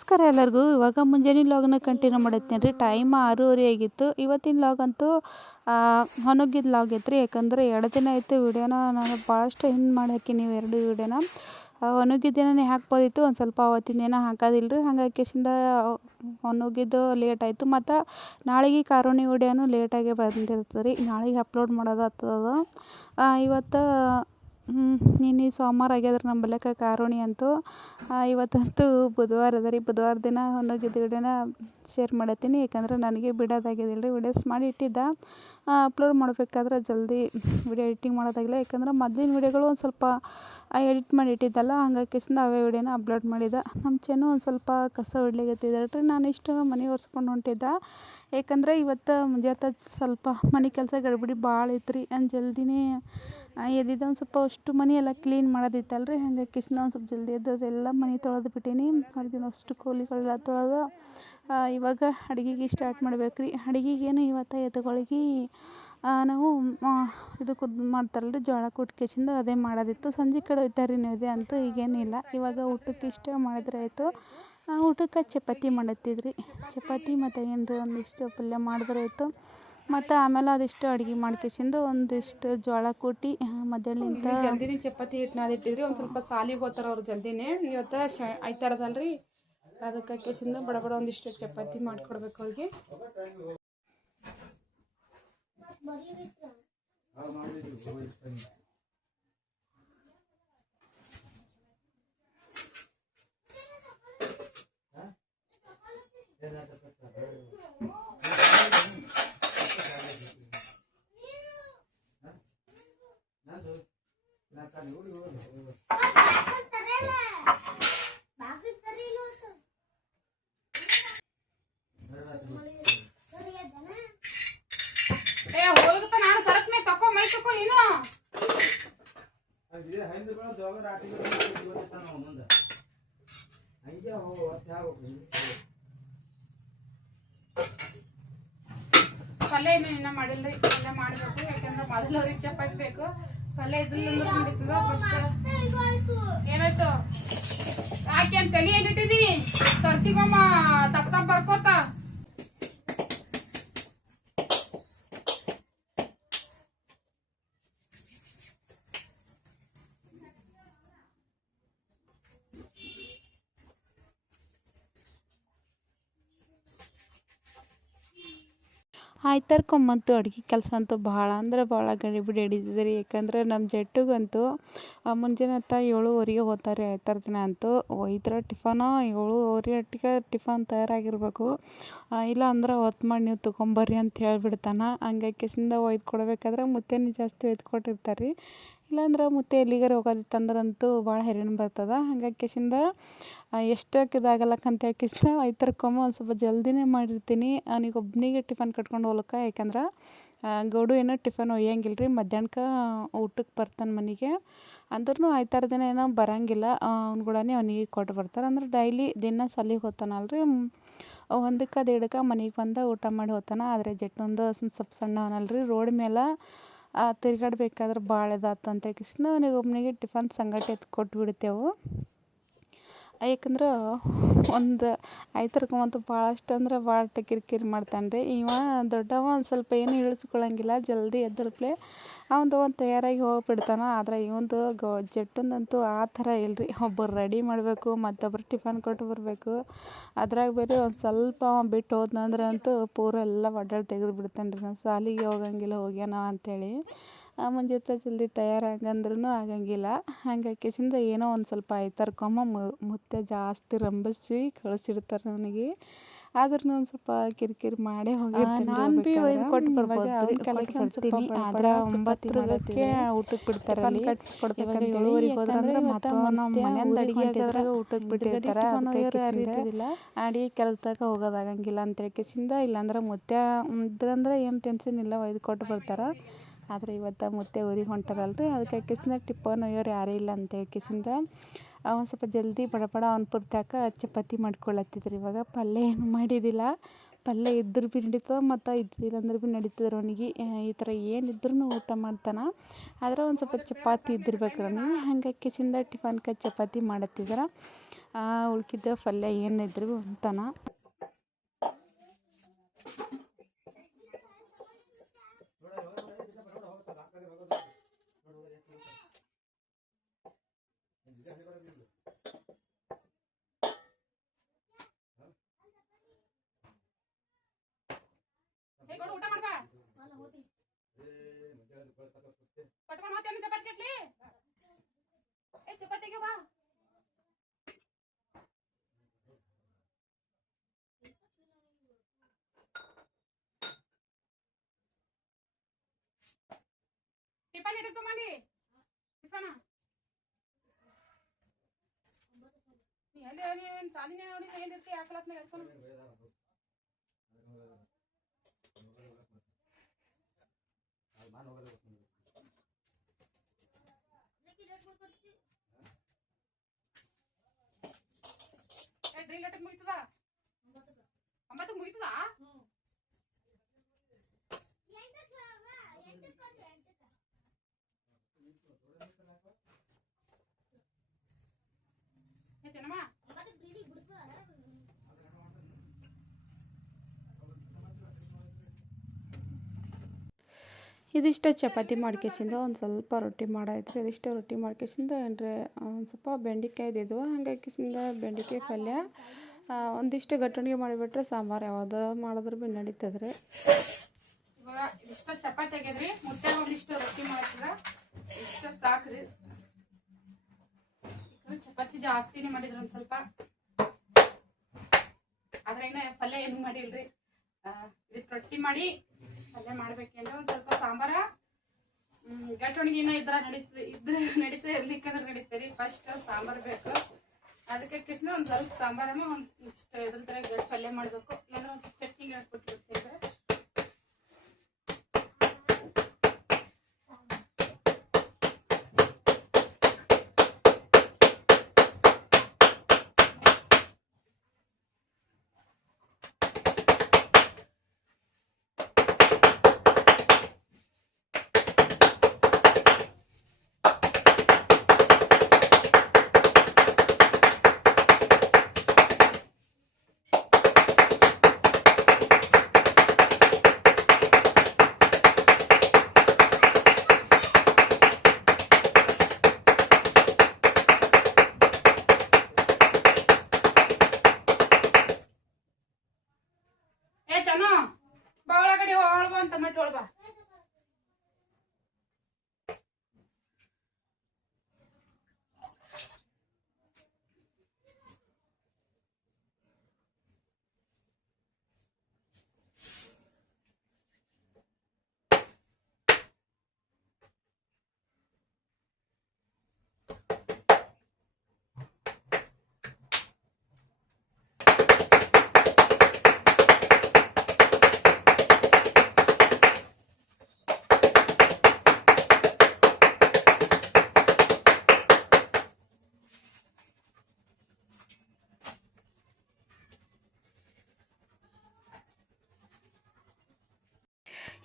ನಮಸ್ಕಾರ ಎಲ್ಲರಿಗೂ. ಇವಾಗ ಮುಂಜಾನೆ ಲಾಗ್ನ ಕಂಟಿನ್ಯೂ ಮಾಡತ್ತೀನಿ ರೀ. ಟೈಮ್ 6:30 ಆಗಿತ್ತು. ಇವತ್ತಿನ ಲಾಗ್ ಅಂತೂ ಹೊನಗಿದ ಲಾಗ್ ಐತ್ರಿ. ಯಾಕಂದ್ರೆ 2 ದಿನ ಆಯಿತು ವಿಡಿಯೋನ ನಾನು ಭಾಳಷ್ಟು ಹಿಂದೆ ಮಾಡಿ ಹಾಕೀನಿ. 2 ವಿಡಿಯೋನ ಹೊನಗಿದ ದಿನನೇ ಹಾಕ್ಬೋದಿತ್ತು, ಒಂದು ಸ್ವಲ್ಪ ಅವತ್ತಿನ ದಿನ ಹಾಕೋದಿಲ್ಲ ರೀ. ಹಾಗಾಗಿ ಕೇಸಿಂದ ಹೊನಗಿದ್ದು ಲೇಟ್ ಆಯಿತು. ಮತ್ತು ನಾಳೆಗೆ ಕಾರುಣಿ ವಿಡಿಯೋನು ಲೇಟಾಗಿ ಬಂದಿರ್ತದೆ ರೀ. ನಾಳೆಗೆ ಅಪ್ಲೋಡ್ ಮಾಡೋದು ಆಗ್ತದ. ಇವತ್ತು ನಿನ್ನೆ ಸೋಮವಾರ ಆಗ್ಯದ್ರಿ ನಮ್ಮ ಬಲ್ಯಕ ಕಾರುಣಿ ಅಂತೂ. ಇವತ್ತಂತೂ ಬುಧವಾರ ಅದ ರೀ. ಬುಧವಾರ ದಿನ ಹೊನಗಿದ್ದ ವಿಡಿಯೋನ ಶೇರ್ ಮಾಡತ್ತೀನಿ. ಯಾಕಂದ್ರೆ ನನಗೆ ಬಿಡೋದಾಗ್ಯದಿಲ್ಲ ರೀ. ವಿಡಿಯೋಸ್ ಮಾಡಿ ಇಟ್ಟಿದ್ದ, ಅಪ್ಲೋಡ್ ಮಾಡಬೇಕಾದ್ರೆ ಜಲ್ದಿ ವಿಡಿಯೋ ಎಡಿಟಿಂಗ್ ಮಾಡೋದಾಗಿಲ್ಲ. ಯಾಕಂದ್ರೆ ಮೊದಲಿನ ವಿಡಿಯೋಗಳು ಒಂದು ಸ್ವಲ್ಪ ಎಡಿಟ್ ಮಾಡಿ ಇಟ್ಟಿದ್ದಲ್ಲ, ಹಂಗಾಗಿ ಕೇಸಿಂದ ಅವೇ ವಿಡಿಯೋನ ಅಪ್ಲೋಡ್ ಮಾಡಿದ್ದೆ. ನಮ್ಮ ಚೆನ್ನು ಒಂದು ಸ್ವಲ್ಪ ಕಸ ಹೊಡ್ಲಿಕತ್ತಿದ್ದಾಳೆ ರೀ. ನಾನು ಇಷ್ಟು ಮನೆ ಒರೆಸ್ಕೊಂಡು ಹೊಂಟಿದ್ದೆ. ಯಾಕಂದ್ರೆ ಇವತ್ತು ಮುಂಜಾನೆ ಸ್ವಲ್ಪ ಮನೆ ಕೆಲಸ ಗಡ್ಬಡಿ ಭಾಳ ಐತ್ರಿ. ಜಲ್ದಿನೇ ಎದ್ದಿದ್ದೆ. ಒಂದು ಸ್ವಲ್ಪ ಅಷ್ಟು ಮನೆ ಎಲ್ಲ ಕ್ಲೀನ್ ಮಾಡೋದಿತ್ತಲ್ಲ ರೀ. ಹಾಗಾಗಿ ಕೇಸಿಂದ ಒಂದು ಸ್ವಲ್ಪ ಜಲ್ದಿ ಎದ್ದು ಅದೆಲ್ಲ ಮನೆ ತೊಳೆದು ಬಿಟ್ಟೀನಿ. ಹೊರಗಿನ ಅಷ್ಟು ಕೋಲಿಗಳೆಲ್ಲ ತೊಳೆದು ಇವಾಗ ಅಡುಗೆಗೆ ಸ್ಟಾರ್ಟ್ ಮಾಡ್ಬೇಕು ರೀ. ಅಡುಗೆಗೇನು ಇವತ್ತು ಎತ್ತುಗಳಿಗೆ ನಾವು ಇದು ಮಾಡ್ತಾರಲ್ಲ ರೀ, ಜೋಳ ಕುಟ್ಟಿ ಕೇಸಿಂದ ಅದೇ ಮಾಡೋದಿತ್ತು. ಸಂಜೆ ಕಡೆ ಒಯ್ತಾರೆ ರೀ ನೈವೇದ್ಯ ಅಂತೂ. ಈಗೇನಿಲ್ಲ, ಇವಾಗ ಊಟಕ್ಕೆ ಇಷ್ಟ ಮಾಡಿದ್ರೆ ಆಯಿತು. ಊಟಕ್ಕೆ ಚಪಾತಿ ಮಾಡತ್ತಿದ್ರಿ. ಚಪಾತಿ ಮತ್ತು ಏನರ ಒಂದಿಷ್ಟು ಪಲ್ಯ ಮಾಡಿದ್ರೆ ಆಯಿತು. ಮತ್ತು ಆಮೇಲೆ ಅದಿಷ್ಟು ಅಡುಗೆ ಮಾಡ್ಕೇಸಿಂದು ಒಂದಿಷ್ಟು ಜೋಳ ಕೂಟಿ ಮಧ್ಯಾಹ್ನಲಿಂತ ಜಲ್ದಿನೇ ಚಪಾತಿ ಹಿಟ್ಟು ನಾದಿಟ್ಟಿದ್ರಿ. ಒಂದು ಸ್ವಲ್ಪ ಸಾಲಿಗೆ ಹೋಗ್ತಾರೆ ಅವ್ರು ಜಲ್ದಿನೇ. ಇವತ್ತು ಐತಾರದಲ್ರಿ, ಅದಕ್ಕೆ ಕೇಸಿಂದ ಬಡ ಒಂದಿಷ್ಟು ಚಪಾತಿ ಮಾಡಿಕೊಡ್ಬೇಕು ಅವ್ರಿಗೆ. ಹೋಗತ್ತ ನಾನು ಸರಕ್ನೆ ತಕೋ ಮೈ ತಕೋ ನೀನು. ಪಲ್ಯ ಇನ್ನ ಮಾಡಿಲ್ರಿ. ಪಲ್ಯ ಮಾಡಬೇಕು. ಯಾಕಂದ್ರೆ ಮೊದಲು ಅವ್ರಿಗೆ ಚಪಾತಿ ಬೇಕು. ಪಲ್ಯ ಇದ್ದಿಲ್ಲ ನಡೀತದ. ಏನಾಯ್ತು ಯಾಕೆ ಅಂತ ತಲೆಯಲ್ಲಿಟ್ಟಿದಿ? ಸರ್ತಿಗೊಮ್ಮ ತಪ್ಪ ಬರ್ಕೋತ ಆಯ್ತರ್ಕೊಂಬಂತು. ಅಡುಗೆ ಕೆಲಸ ಅಂತೂ ಭಾಳ ಅಂದ್ರೆ ಭಾಳ ಗಡಿಬಿಡಿ ಹಿಡಿದಿದೆ ರೀ. ಯಾಕಂದ್ರೆ ನಮ್ಮ ಜಟ್ಟಗಂತೂ ಮುಂಜಾನೆ 7:30ಗೆ ಹೋಗ್ತಾರೆ ಆಯ್ತಾರ ದಿನ ಅಂತೂ. ಒಯ್ದ್ರೆ ಟಿಫನ 7:30 ಅಟ್ಟಿಗೆ ಟಿಫನ್ ತಯಾರಾಗಿರ್ಬೇಕು. ಇಲ್ಲ ಅಂದ್ರೆ ಹೊತ್ತು ಮಾಡಿ ನೀವು ತೊಗೊಂಬರ್ರಿ ಅಂತ ಹೇಳಿಬಿಡ್ತಾನೆ. ಹಂಗಾಗಿ ಕೇಸಿಂದ ಒಯ್ದು ಕೊಡಬೇಕಾದ್ರೆ ಮುತ್ತೆನೇ ಜಾಸ್ತಿ ಒಯ್ದು ಕೊಟ್ಟಿರ್ತಾರೆ ರೀ. ಇಲ್ಲಾಂದ್ರೆ ಮುತ್ತೆ ಎಲ್ಲಿಗಾರ ಹೋಗೋದಿತ್ತಂದ್ರಂತೂ ಭಾಳ ಹೈರಾಣ ಬರ್ತದೆ. ಹಂಗಾಗಿ ಕೇಸಿಂದ ಎಷ್ಟಕ್ಕೆ ಇದಾಗಲ್ಲಕ್ಕಂತ ಕೇಸಿಂದ ಐತರ್ಕೊಂಬ ಒಂದು ಸ್ವಲ್ಪ ಜಲ್ದಿನೇ ಮಾಡಿರ್ತೀನಿ. ಅವನಿಗೆ ಒಬ್ಬನಿಗೆ ಟಿಫನ್ ಕಟ್ಕೊಂಡು ಹೋಗ್ಲಿಕ್ಕೆ. ಯಾಕಂದ್ರೆ ಗೌಡು ಏನೋ ಟಿಫನ್ ಒಯ್ಯಂಗಿಲ್ಲ ರೀ. ಮಧ್ಯಾಹ್ನಕ್ಕೆ ಊಟಕ್ಕೆ ಬರ್ತಾನೆ ಮನೆಗೆ. ಅಂದ್ರೂ ಆಯ್ತಾರ ದಿನ ಏನೋ ಬರೋಂಗಿಲ್ಲ. ಅವ್ನ ಕೂಡನೇ ಅವನಿಗೆ ಕೊಟ್ಟು ಬರ್ತಾರೆ. ಅಂದ್ರೆ ಡೈಲಿ ದಿನ ಸಾಲಿಗೆ ಹೋಗ್ತಾನಲ್ರಿ. 1ಕ್ಕೆ 1:30ಕ್ಕೆ ಮನೆಗೆ ಬಂದು ಊಟ ಮಾಡಿ ಹೋಗ್ತಾನೆ. ಆದರೆ ಜಟ್ಟೊಂದು ಸ್ವಲ್ಪ ಸಣ್ಣ ಅವನಲ್ರಿ. ರೋಡ್ ಮೇಲೆ ತಿರ್ಗಾಡ್ಬೇಕಾದ್ರೆ ಭಾಳ ಇದಾತಂತ ಕೇಸಿಂದ ಅವನಿಗೆ ಒಬ್ಬನಿಗೆ ಟಿಫನ್ ಸಂಗಟಿ ಎತ್ತು ಕೊಟ್ಟು ಬಿಡ್ತೇವೆ. ಯಾಕಂದ್ರೆ ಒಂದು ಐತರ್ಕೊಂಬಂತೂ ಭಾಳಷ್ಟು ಅಂದ್ರೆ ಭಾಳ ಕಿರಿಕಿರಿ ಮಾಡ್ತಾನೆ ರೀ. ಇವ ದೊಡ್ಡವ ಒಂದು ಸ್ವಲ್ಪ ಏನು ಇಳಿಸ್ಕೊಳಂಗಿಲ್ಲ. ಜಲ್ದಿ ಎದ್ದರ್ಪ್ಲೆ ಅವನು ಒಂದು ತಯಾರಾಗಿ ಹೋಗಿಬಿಡ್ತಾನೆ. ಆದರೆ ಇವಂದು ಜಟ್ಟಂದಂತೂ ಆ ಥರ ಇಲ್ಲ ರೀ. ಒಬ್ಬರು ರೆಡಿ ಮಾಡಬೇಕು, ಮತ್ತೊಬ್ಬರು ಟಿಫನ್ ಕೊಟ್ಟು ಬರಬೇಕು. ಅದ್ರಾಗ ಬೇರೆ ಒಂದು ಸ್ವಲ್ಪ ಬಿಟ್ಟು ಹೋದ್ನಂದ್ರೆ ಅಂತೂ ಪೂರ ಎಲ್ಲ ಒಡ್ಡಾಡಿ ತೆಗೆದು ಬಿಡ್ತಾನೆ ರೀ. ನಾನು ಸಾಲಿಗೆ ಹೋಗಂಗಿಲ್ಲ ಹೋಗ್ಯಾನ ಅಂಥೇಳಿ ಮುಂಜಾನೆ ಜಲ್ದಿ ತಯಾರಾಗಂದ್ರೂ ಆಗಂಗಿಲ್ಲ. ಹಂಗಾಗಿ ಕೇಸಿಂದ ಏನೋ ಒಂದು ಸ್ವಲ್ಪ ಐತರ್ಕೊಂಬ ಮುತ್ತೆ ಜಾಸ್ತಿ ರಂಭಿಸಿ ಕಳಿಸಿರ್ತಾರೆ ನನಗೆ. ಆದ್ರೂ ಒಂದು ಸ್ವಲ್ಪ ಕಿರಿಕಿರಿ ಮಾಡೇ ಹೋಗಿರ್ತೀನಿ. ನಾನು ಭೀ ಒಯ್ದು ಕೊಟ್ಟು ಬರ್ಬೋದು. ಬರ್ತೀನಿ. ಆದರೆ 9:00ಕ್ಕೆ ಊಟಕ್ಕೆ ಬಿಡ್ತಾರೆ ಅಲ್ಲಿ. ಇವಾಗ 7:30 ಹೋದ್ರಂದ್ರೆ ಮತ್ತು ನಮ್ಮ ಮನೆಯಿಂದ ಅಡುಗೆ ಆಗೋದ್ರಾಗ ಊಟಕ್ಕೆ ಬಿಟ್ಟಿರ್ತಾರೆ. ಅಡುಗೆ ಕೆಲಸದಾಗ ಹೋಗೋದಾಗಂಗಿಲ್ಲ ಅಂತೇಳಿ ಕೇಸಿಂದ. ಇಲ್ಲಾಂದ್ರೆ ಮುತ್ತೆ ಇದ್ರಂದ್ರೆ ಏನು ಟೆನ್ಷನ್ ಇಲ್ಲ, ಒಯ್ದು ಕೊಟ್ಟು ಬರ್ತಾರೆ. ಆದರೆ ಇವತ್ತು ಮುತ್ತೆ ಊರಿಗೆ ಹೊಂಟಾರಲ್ರಿ. ಅದಕ್ಕೆ ಕೇಸಿಂದ ಟಿಪ್ಪನ್ ಒಯ್ಯೋರು ಯಾರೂ ಇಲ್ಲ ಅಂತೇಳಿ ಕೇಸಿಂದ ಒಂದು ಸ್ವಲ್ಪ ಜಲ್ದಿ ಬಡ ಅವ್ನ ಪುರ್ತಕ ಚಪಾತಿ ಮಾಡ್ಕೊಳ್ಳತ್ತಿದ್ರು. ಇವಾಗ ಪಲ್ಯ ಏನು ಮಾಡಿದ್ದಿಲ್ಲ. ಪಲ್ಯ ಇದ್ರೆ ಭೀ ನಡೀತದೆ ಮತ್ತು ಇದ್ದಿಲ್ಲ ಅಂದ್ರೆ ಭೀ ನಡೀತದೆ ಅವನಿಗೆ. ಈ ಥರ ಏನಿದ್ರೂ ಊಟ ಮಾಡ್ತಾನೆ. ಆದರೆ ಒಂದು ಸ್ವಲ್ಪ ಚಪಾತಿ ಇದ್ದಿರ್ಬೇಕು ಅವನಿಗೆ. ಹಾಗಾಗಿ ಟಿಫನ್ಗೆ ಚಪಾತಿ ಮಾಡತ್ತಿದ್ರೆ ಉಳ್ಕಿದ್ದ ಪಲ್ಯ ಏನಿದ್ರು ಉಣ್ತಾನೆ. ಊಟ ಮಾಡ್ಬಾ ಕಟ್ಕೊಂಡು ಮತ್ತೆ ಚಪಾತಿ ಕಟ್ಲಿ ಚಪಾತಿಗೆ ಬಾ. ಟಿಫನ್ ಇಟ್ಟು ಮಂದಿ ಟಿಫನ್ ಎಲ್ಲಿ ಸಾಲಿನ ಏನಿರ್ತಿ ಆ ಕ್ಲಾಸ್ ಮೇಲೆ ಹೇಳ್ಕೊಂಡು ಡ್ರಿಲ್ ಲೆಟರ್ ಮುಗಿತದ 9 ಮುಗಿತದ. ಇದಿಷ್ಟು ಚಪಾತಿ ಮಾಡ್ಕೇಸಿಂದ ಒಂದು ಸ್ವಲ್ಪ ರೊಟ್ಟಿ ಮಾಡಾಯ್ತು. ಇದಿಷ್ಟು ರೊಟ್ಟಿ ಮಾಡ್ಕೇಸಿಂದ ಏನ್ರಿ ಒಂದು ಸ್ವಲ್ಪ ಬೆಂಡೆಕಾಯಿ ಇದ್ದಿದ್ವು. ಹಂಗಾಕಿಸಿಂದ ಬೆಂಡೆಕಾಯಿ ಪಲ್ಯ ಒಂದಿಷ್ಟು ಗಟ್ಟಣಿಗೆ ಮಾಡಿಬಿಟ್ರೆ ಸಾಂಬಾರು ಯಾವುದು ಮಾಡಿದ್ರು ಭೀ ನಡೀತದ್ರಿ. ಇವಾಗ ಇದಿಷ್ಟು ಚಪಾತಿ ಆಗ್ಯದ್ರಿ. ಮುದ್ದೆ ಒಂದಿಷ್ಟು ರೊಟ್ಟಿ ಮಾಡ್ತದ ಇಷ್ಟು ಸಾಕ್ರಿ. ಚಪಾತಿ ಜಾಸ್ತಿನೇ ಮಾಡಿದ್ರು ಒಂದು ಸ್ವಲ್ಪ. ಆದ್ರೆ ಇನ್ನ ಪಲ್ಯ ಏನು ಮಾಡಿಲ್ರಿ. ಇದಕ್ಕೆ ರೊಟ್ಟಿ ಮಾಡಿ ಪಲ್ಯ ಮಾಡ್ಬೇಕಂದ್ರೆ ಒಂದು ಸ್ವಲ್ಪ ಸಾಂಬಾರ ಗಟ್ಟೊಣಗಿನ ಇದ್ರೆ ನಡೀತಾ ಇರ್ಲಿಕ್ಕಂದ್ರೆ ನಡೀತೀರಿ. ಫಸ್ಟ್ ಸಾಂಬಾರು ಬೇಕು. ಅದಕ್ಕೆ ಕಿಸ್ನ ಒಂದು ಸ್ವಲ್ಪ ಸಾಂಬಾರನ್ನು ಒಂದು ಇಷ್ಟು ಇದ್ರ ಥರ ಗಟ್ಟಿ ಪಲ್ಯ ಮಾಡಬೇಕು. ಇಲ್ಲಾಂದ್ರೆ ಒಂದು ಚಟ್ನಿಗೆ ಹಾಕ್ಬಿಟ್ಟಿರ್ತೀವಿ. ಚನೋ ಬಾ ಒಳಗಡೆ ಹೊಳ್ಬಾ ಅಂತ ಮಟ್ಟಿ ಹೊಳ್ಬಾ.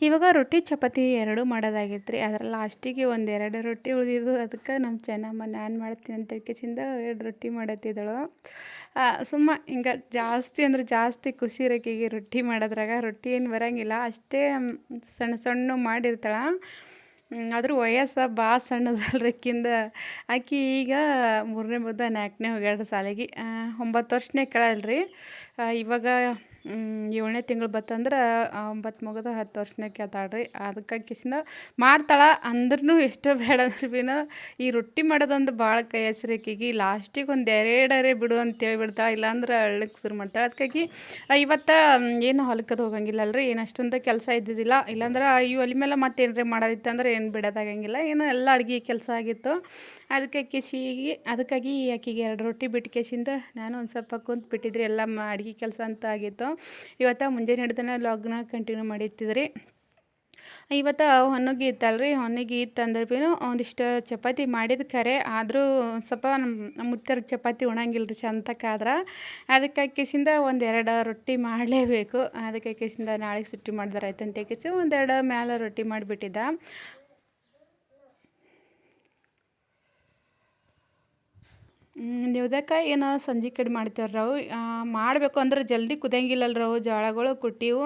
ಇವಾಗ ರೊಟ್ಟಿ ಚಪಾತಿ ಎರಡೂ ಮಾಡೋದಾಗೈತೆ ರೀ. ಅದರ ಲಾಸ್ಟಿಗೆ ಒಂದೆರಡು ರೊಟ್ಟಿ ಉಳಿದಿದ್ದು. ಅದಕ್ಕೆ ನಮ್ಮ ಚೆನ್ನಮ್ಮ ನಾನು ಮಾಡ್ತೀನಿ ಅಂತ ಕೇಸಿಂದ 2 ರೊಟ್ಟಿ ಮಾಡತ್ತಿದ್ದಳು. ಸುಮ್ಮ ಹಿಂಗೆ ಜಾಸ್ತಿ ಅಂದ್ರೆ ಜಾಸ್ತಿ ಖುಷಿ ಇರೋಕೆಗೆ ರೊಟ್ಟಿ ಮಾಡೋದ್ರಾಗ. ರೊಟ್ಟಿ ಏನು ಬರೋಂಗಿಲ್ಲ, ಅಷ್ಟೇ ಸಣ್ಣ ಸಣ್ಣ ಮಾಡಿರ್ತಾಳೆ. ಆದ್ರೂ ವಯಸ್ಸು ಭಾಳ ಸಣ್ಣದಲ್ರಕ್ಕಿಂದ. ಆಕೆ ಈಗ 3ನೇ ಮುದ್ದ 4ನೇ ಹೋಗ್ಯಾಳ್ರಿ ಶಾಲೆಗೆ. 9 ವರ್ಷನೇ ಕಳಲ್ರಿ. ಇವಾಗ 7ನೇ ತಿಂಗಳು ಬತ್ತಂದ್ರೆ 9 ಮುಗಿದ 10 ವರ್ಷನೇ ಕೇಳ್ತಾಳ್ರಿ. ಅದಕ್ಕೆ ಕಿಸಿಂದ ಮಾಡ್ತಾಳೆ. ಅಂದ್ರೂ ಎಷ್ಟೋ ಬೇಡ ಅಂದ್ರೆ ಭೀ ಈ ರೊಟ್ಟಿ ಮಾಡೋದೊಂದು ಭಾಳ ಕೈ ಹೆಸ್ರು ಆಕೆಗೆ. ಲಾಸ್ಟಿಗೆ ಒಂದು 2 ಬಿಡು ಅಂತೇಳಿ ಬಿಡ್ತಾಳೆ. ಇಲ್ಲಾಂದ್ರೆ ಅಳ್ಳಕ್ಕೆ ಶುರು ಮಾಡ್ತಾಳೆ. ಅದಕ್ಕಾಗಿ ಇವತ್ತು ಏನು ಹೊಲಕ್ಕದು ಹೋಗಂಗಿಲ್ಲಲ್ರಿ. ಏನು ಅಷ್ಟೊಂದು ಕೆಲಸ ಇದ್ದಿದ್ದಿಲ್ಲ. ಇಲ್ಲಾಂದ್ರೆ ಈ ಒಲೆ ಮೇಲೆ ಮತ್ತೆ ಏನಾರ ಮಾಡೋದಿತ್ತು ಅಂದ್ರೆ ಏನು ಬಿಡೋದಾಗಂಗಿಲ್ಲ. ಏನೋ ಎಲ್ಲ ಅಡುಗೆ ಕೆಲಸ ಆಗಿತ್ತು. ಅದಕ್ಕಾಗಿ ಆಕೆಗೆ 2 ರೊಟ್ಟಿ ಬಿಟ್ಟು ಕೇಸಿಂದ ನಾನು ಒಂದು ಸ್ವಲ್ಪ ಕುಂತು ಬಿಟ್ಟಿದ್ರಿ. ಎಲ್ಲ ಅಡುಗೆ ಕೆಲಸ ಅಂತ ಆಗಿತ್ತು. ಇವತ್ತು ಮುಂಜಾನೆ ಹಿಡ್ದನ ಲಾಗ್ನ ಕಂಟಿನ್ಯೂ ಮಾಡಿತ್ತಿದ್ರಿ. ಇವತ್ತು ಹೊನ್ನಗಿ ಇತ್ತಲ್ರಿ, ಹೊನ್ನಗಿ ಇತ್ತಂದ್ರೆ ಭೀ ಒಂದಿಷ್ಟು ಚಪಾತಿ ಮಾಡಿದ ಖರೆ ಆದರೂ ಸ್ವಲ್ಪ ನಮ್ಮ ಮುತ್ಯಾರ ಚಪಾತಿ ಉಣಂಗಿಲ್ಲ ರೀ ಚಂತಕ್ಕಾದ್ರೆ. ಅದಕ್ಕೆ ಕಿಸಿಂದ ಒಂದೆರಡು ರೊಟ್ಟಿ ಮಾಡಲೇಬೇಕು. ಅದಕ್ಕೆ ಕಿಸಿಂದ ನಾಳೆಗೆ ಸುಟ್ಟಿ ಮಾಡಿದ್ರೆ ಆಯ್ತು ಅಂತ ಕಿಸಿ ಒಂದೆರಡು ಮ್ಯಾಲೆ ರೊಟ್ಟಿ ಮಾಡಿಬಿಟ್ಟಿದ್ದ. ನೀವ್ದಕ್ಕೆ ಏನೋ ಸಂಜೆ ಕಡೆ ಮಾಡ್ತೇವ್ರಿ ನಾವು. ಮಾಡಬೇಕು ಅಂದ್ರೆ ಜಲ್ದಿ ಕುದಿಯಂಗಿಲ್ಲಲ್ರಿ ಅವು ಜೋಳಗಳು ಕುಟ್ಟಿವು.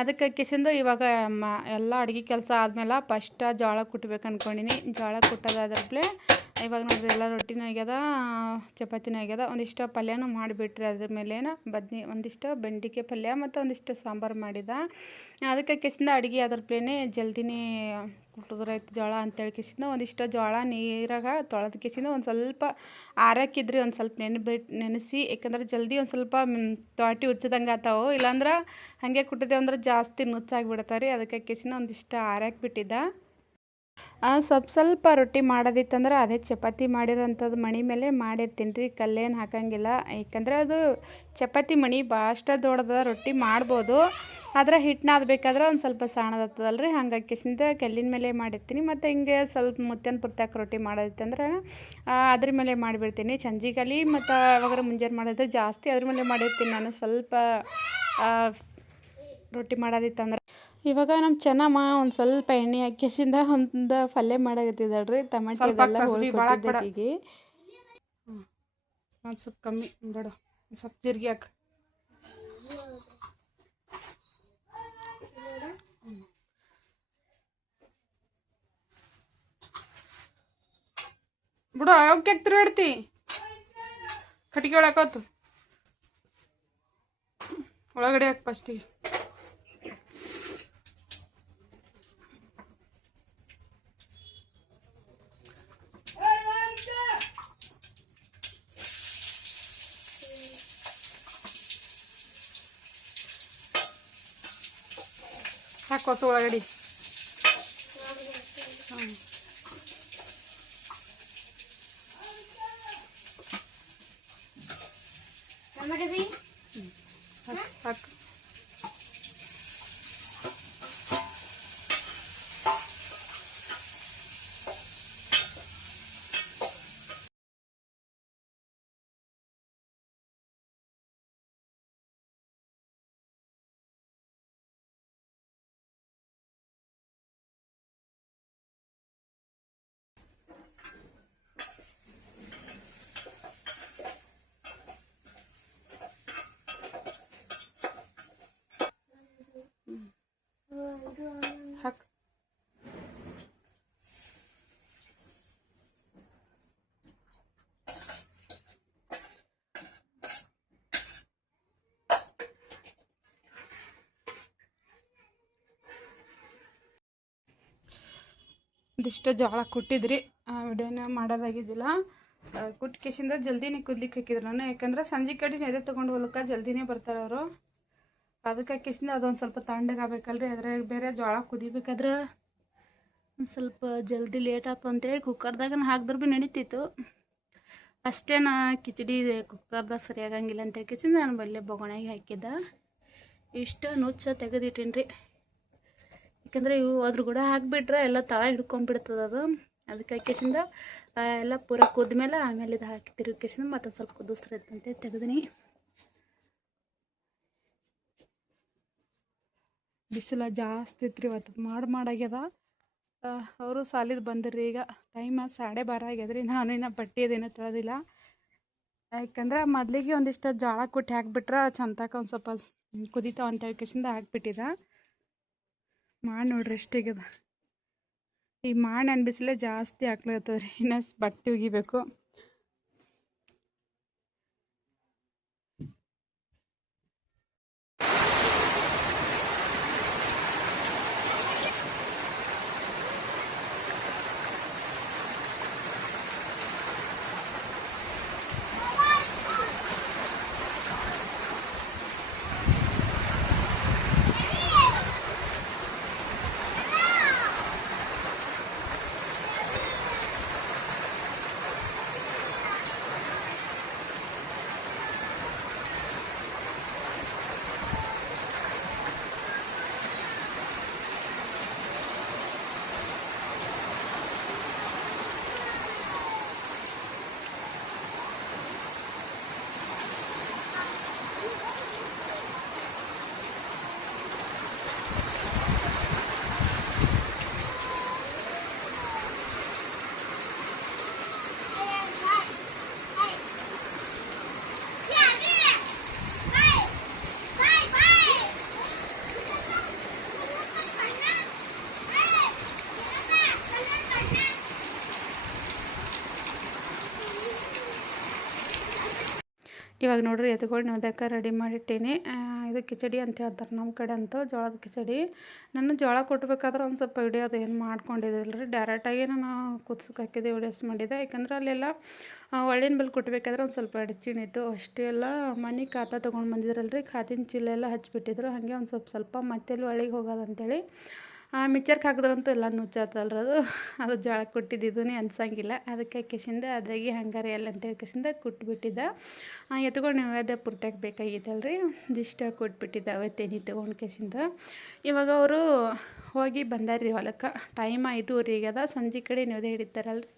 ಅದಕ್ಕೆ ಕಿಸಿಂದ ಇವಾಗ ಎಲ್ಲ ಅಡುಗೆ ಕೆಲಸ ಆದ್ಮೇಲೆ ಫಸ್ಟ್ ಜೋಳ ಕುಟ್ಬೇಕು ಅಂದ್ಕೊಂಡೀನಿ. ಜೋಳ ಕುಟ್ಟೋದಾದ್ರಪ್ಲೆ ಇವಾಗ ನೋಡ್ರಿ ಎಲ್ಲ ರೊಟ್ಟಿನೂ ಆಗ್ಯದ, ಚಪಾತಿನೂ ಆಗ್ಯದ. ಒಂದಿಷ್ಟು ಪಲ್ಯನೂ ಮಾಡಿಬಿಟ್ರಿ ಅದ್ರ ಮೇಲೇನ ಒಂದಿಷ್ಟು ಬೆಂಡಿಕಾಯಿ ಪಲ್ಯ ಮತ್ತು ಒಂದಿಷ್ಟು ಸಾಂಬಾರು ಮಾಡಿದ. ಅದಕ್ಕೆ ಕಿಸಿಂದ ಅಡುಗೆ ಅದ್ರಪ್ಲೇನೆ ಜಲ್ದಿನೇ ಕುಟ್ಟಿದ್ರಾಯ್ತು ಜೋಳ ಅಂತೇಳಿ ಕಿಸಿಂದ ಒಂದಿಷ್ಟು ಜೋಳ ನೀರಾಗ ತೊಳೆದ ಕಿಸಿಂದ ಒಂದು ಸ್ವಲ್ಪ ಆರಕ್ಕಿದ್ರಿ ಒಂದು ಸ್ವಲ್ಪ ನೆನೆಸಿ. ಯಾಕಂದ್ರೆ ಜಲ್ದಿ ಒಂದು ಸ್ವಲ್ಪ ತ್ವಾಟಿ ಉಚ್ಚದಂಗೆ ಆತಾವು. ಇಲ್ಲಾಂದ್ರೆ ಹಾಗೆ ಕುಟ್ಟಿದೇವು ಅಂದ್ರೆ ಜಾಸ್ತಿ ನುಚ್ಚಾಗಿಬಿಡ್ತಾವೆ ರೀ. ಅದಕ್ಕೆ ಕಿಸಿಂದ ಒಂದಿಷ್ಟು ಆರಕ್ಕೆ ಬಿಟ್ಟಿದ್ದ. ಸ್ವಲ್ಪ ರೊಟ್ಟಿ ಮಾಡೋದಿತ್ತಂದ್ರೆ ಅದೇ ಚಪಾತಿ ಮಾಡಿರೋಂಥದ್ದು ಮಣಿ ಮೇಲೆ ಮಾಡಿರ್ತೀನಿ ರೀ, ಕಲ್ಲೇನು ಹಾಕಂಗಿಲ್ಲ. ಯಾಕಂದ್ರೆ ಅದು ಚಪಾತಿ ಮಣಿ ಭಾಳಷ್ಟು ದೊಡ್ಡದ, ರೊಟ್ಟಿ ಮಾಡ್ಬೋದು. ಆದರೆ ಹಿಟ್ಟು ನಾದಬೇಕಾದ್ರೆ ಒಂದು ಸ್ವಲ್ಪ ಸಣ್ಣದಾಗ್ತದಲ್ಲ ರೀ, ಹಂಗಾಗಿ ಕಿಸಿಂದ ಕಲ್ಲಿನ ಮೇಲೆ ಮಾಡಿರ್ತೀನಿ. ಮತ್ತು ಹಿಂಗೆ ಸ್ವಲ್ಪ ಮುತ್ತನ ಪುರ್ತಕ್ಕೆ ರೊಟ್ಟಿ ಮಾಡೋದಿತ್ತಂದ್ರೆ ಅದ್ರ ಮೇಲೆ ಮಾಡಿಬಿಡ್ತೀನಿ ಸಂಜೆಗಲಿ. ಮತ್ತು ಯಾವಾಗಾರ ಮುಂಜಾನೆ ಮಾಡಿದ್ರೆ ಜಾಸ್ತಿ ಅದ್ರ ಮೇಲೆ ಮಾಡಿರ್ತೀನಿ ನಾನು. ಸ್ವಲ್ಪ ರೊಟ್ಟಿ ಮಾಡೋದಿತ್ತಂದ್ರೆ ಇವಾಗ ನಮ್ಮ ಚೆನ್ನಮ್ಮ ಒಂದು ಸ್ವಲ್ಪ ಎಣ್ಣೆ ಹಾಕಿಸಿಂದ ಒಂದು ಪಲ್ಯ ಮಾಡಕತ್ತಿದ್ದಾಳ್ರಿ. ಟಮಾಟೆ ಎಲ್ಲ ಹೋಳ್ಕೊಟ್ಟಿದ್ದಕ್ಕಿಗೆ ಒಂದು ಸ್ವಲ್ಪ ಕಮ್ಮಿ ಬೇಡ, ಒಂದು ಸ್ವಲ್ಪ ಜೀರಿಗೆ ಹಾಕಿ. ಬಿಡು ಅವಕ್ಕೆ ತಿರುಗಾಡ್ತಿ ಕಟ್ಟಿಗೆ ಒಳಕೋತು ಒಳಗಡೆ ಹಾಕಿ ಫಸ್ಟಿಗೆ. ಹಾಕೋಸು ಒಳಗಡೆ. ಹಾಕು. ಹಾಕು. ಒಂದಿಷ್ಟು ಜೋಳ ಕುಟ್ಟಿದ್ರಿ, ವಿಡಿಯೋನ ಮಾಡೋದಾಗಿದ್ದಿಲ್ಲ. ಕುಟ್ಕೇಶಿಂದ ಜಲ್ದಿನೇ ಕುದ್ಲಿಕ್ಕೆ ಹಾಕಿದ್ರು ನಾನು. ಯಾಕಂದ್ರೆ ಸಂಜೆ ಕಡೆ ಎದೆ ತೊಗೊಂಡು ಹೊಲಕ್ಕೆ ಜಲ್ದಿನೇ ಬರ್ತಾರೆ ಅವರು. ಅದಕ್ಕೆ ಹಾಕಿಸಿಂದ ಅದೊಂದು ಸ್ವಲ್ಪ ತಣ್ಣಗಾಗಬೇಕಲ್ರಿ. ಅದ್ರಾಗ ಬೇರೆ ಜೋಳ ಕುದಿಬೇಕಾದ್ರೆ ಒಂದು ಸ್ವಲ್ಪ ಜಲ್ದಿ ಲೇಟ್ ಆಯ್ತು ಅಂತೇಳಿ ಕುಕ್ಕರ್ದಾಗ ಹಾಕಿದ್ರು ಭೀ ನಡೀತಿತ್ತು. ಅಷ್ಟೇನ ಕಿಚಡಿ ಕುಕ್ಕರ್ದಾಗ ಸರಿಯಾಗಂಗಿಲ್ಲ ಅಂತ ಹೇಳ್ಕಿಸಿಂದ ನಾನು ಬಲ್ಲೆ ಬೊಗಣೆಗೆ ಹಾಕಿದ್ದೆ. ಇಷ್ಟು ನುಚ್ಚ ತೆಗೆದಿಟ್ಟೀನಿ ರೀ. ಯಾಕಂದರೆ ಇವು ಅದ್ರ ಕೂಡ ಹಾಕಿಬಿಟ್ರೆ ಎಲ್ಲ ತಳ ಹಿಡ್ಕೊಂಡ್ಬಿಡ್ತದೆ ಅದು. ಅದಕ್ಕೆ ಹಾಕಿಸಿಂದ ಎಲ್ಲ ಪೂರ ಕುದ್ಮೇಲೆ ಆಮೇಲೆ ಇದು ಹಾಕಿ ತಿರುಗಿಸಿಂದ ಮತ್ತೊಂದು ಸ್ವಲ್ಪ ಕುದಿಸ್ರೈತಂತೆ ತೆಗೆದಿನಿ. ಬಿಸಿಲು ಜಾಸ್ತಿ ಇತ್ತು ರೀ ಇವತ್ತು. ಮಾಡಾಗ್ಯದ. ಅವರು ಸಾಲಿದು ಬಂದಿರ್ರಿ. ಈಗ ಟೈಮ್ 12:30 ಆಗ್ಯದ್ರಿ. ನಾನು ಇನ್ನೂ ಬಟ್ಟೆ ಅದೇನೋ ತೊಳೆದಿಲ್ಲ. ಯಾಕಂದ್ರೆ ಮೊದಲಿಗೆ ಒಂದಿಷ್ಟು ಜೋಳ ಕುಟ್ಟಿ ಹಾಕಿಬಿಟ್ರೆ ಚಂತಕ ಒಂದು ಸ್ವಲ್ಪ ಕುದಿತಾವ ಅಂತ ಹೇಳ್ಕಿಸಿಂದ ಹಾಕಿಬಿಟ್ಟಿದ್ದ. ಮಾಡಿ ನೋಡ್ರಿ ಎಷ್ಟಾಗ್ಯದ. ಈ ಮಾಡಿ ಬಿಸಿಲೇ ಜಾಸ್ತಿ ಹಾಕ್ಲಾಗ್ತದೆ ರೀ. ಇನ್ನು ಬಟ್ಟೆ ಒಗಿಬೇಕು. ಇವಾಗ ನೋಡ್ರಿ ಎತ್ಕೊಂಡು ನೈವೇದ್ಯಕ್ಕೆ ರೆಡಿ ಮಾಡಿಟ್ಟೀನಿ. ಇದು ಕಿಚಡಿ ಅಂತ ಹೇಳ್ತಾರೆ ನಮ್ಮ ಕಡೆ ಅಂತೂ, ಜೋಳದ ಕಿಚಡಿ. ನಾನು ಜೋಳ ಕೊಟ್ಟಬೇಕಾದ್ರೆ ಒಂದು ಸ್ವಲ್ಪ ವಿಡಿಯೋ ಅದು ಏನು ಮಾಡ್ಕೊಂಡಿದ್ದಿಲ್ಲ ರೀ, ಡೈರೆಕ್ಟಾಗಿ ನಾನು ಕುದ್ಸಕ್ಕೆ ಹಾಕಿದ್ದೆ, ವಿಡಿಯೋಸ್ ಮಾಡಿದ್ದೆ. ಯಾಕಂದ್ರೆ ಅಲ್ಲೆಲ್ಲ ಒಳ್ಳಿನ ಬಲ್ಲಿ ಕೊಟ್ಟಬೇಕಾದ್ರೆ ಒಂದು ಸ್ವಲ್ಪ ಅಡಚಿಣಿತ್ತು ಅಷ್ಟೇ. ಎಲ್ಲ ಮನೆ ಖಾತ ತೊಗೊಂಡು ಬಂದಿದ್ರಲ್ರಿ, ಖಾತಿನ ಚೀಲ ಎಲ್ಲ ಹಚ್ಚಿಬಿಟ್ಟಿದ್ರು. ಹಾಗೆ ಒಂದು ಸ್ವಲ್ಪ ಮತ್ತೆಲ್ಲಿ ಒಳ್ಳಿಗೆ ಹೋಗೋದಂತೇಳಿ ಮಿಕ್ಚರ್ಗೆ ಹಾಕಿದ್ರಂತೂ ಎಲ್ಲ ನುಚ್ಚಾತಲ್ರಿ ಅದು ಜೋಳ ಕೊಟ್ಟಿದ್ದು ಅನ್ಸಂಗಿಲ್ಲ. ಅದಕ್ಕೆ ಕಿಸಿಂದ ಅದ್ರಾಗೆ ಹಂಗಾರೆ ಎಲ್ಲ ಅಂತೇಳಿ ಕಿಸಿಂದ ಕುಟ್ಬಿಟ್ಟಿದ್ದೆ. ಎತ್ಕೊಂಡು ನೈವೇದ್ಯ ಪೂರ್ತಿಯಾಗಿ ಬೇಕಾಗಿತ್ತಲ್ರಿ, ಇದಿಷ್ಟ ಕೊಟ್ಬಿಟ್ಟಿದ್ದೆ ಅವತ್ತೇನಿ ತೊಗೊಂಡು ಕಿಸಿಂದ. ಇವಾಗ ಅವರು ಹೋಗಿ ಬಂದಾರ್ರಿ ಹೊಲಕ್ಕೆ. ಟೈಮ್ 5:30 ಆಗ್ಯದ. ಸಂಜೆ ಕಡೆ ನೈವೇದ್ಯ ಹಿಡಿತಾರಲ್ರಿ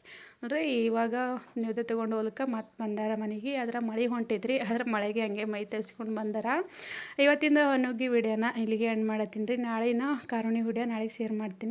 ಅಂದರೆ ಇವಾಗ ನೈವೇದ್ಯ ತೊಗೊಂಡು ಹೋಗ್ಲಿಕ್ಕೆ ಮತ್ತೆ ಬಂದಾರ ಮನೆಗೆ. ಅದರ ಮಳೆ ಹೊಂಟಿದ್ರಿ, ಅದ್ರ ಮಳೆಗೆ ಹಂಗೆ ಮೈ ತರಿಸ್ಕೊಂಡು ಬಂದಾರ. ಇವತ್ತಿಂದ ನುಗ್ಗಿ ವಿಡಿಯೋನ ಇಲ್ಲಿಗೆ ಎಂಡ್ ಮಾಡತ್ತೀನಿ ರೀ. ನಾಳಿನ ಕಾರುಣಿ ವಿಡಿಯೋ ನಾಳೆಗೆ ಶೇರ್ ಮಾಡ್ತೀನಿ.